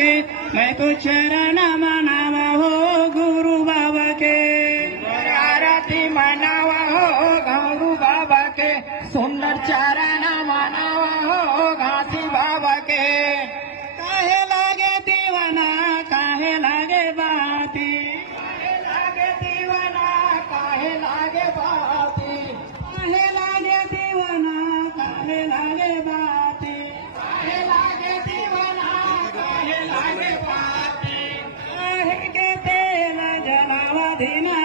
मैं तो चरण मनावा हो गुरु बाबा के, आरती मनावा हो गुरु बाबा के, सुंदर चरण मनावा हो घासी बाबा के। काहे लागे दीवाना काहे लागे बाती, काहे लागे दीवाना काहे लागे बाती, काहे लागे दीवाना काहे लागे बाती, काहे लागे दीवाना काहे लागे बाती, काहे के तेल जलावा दीना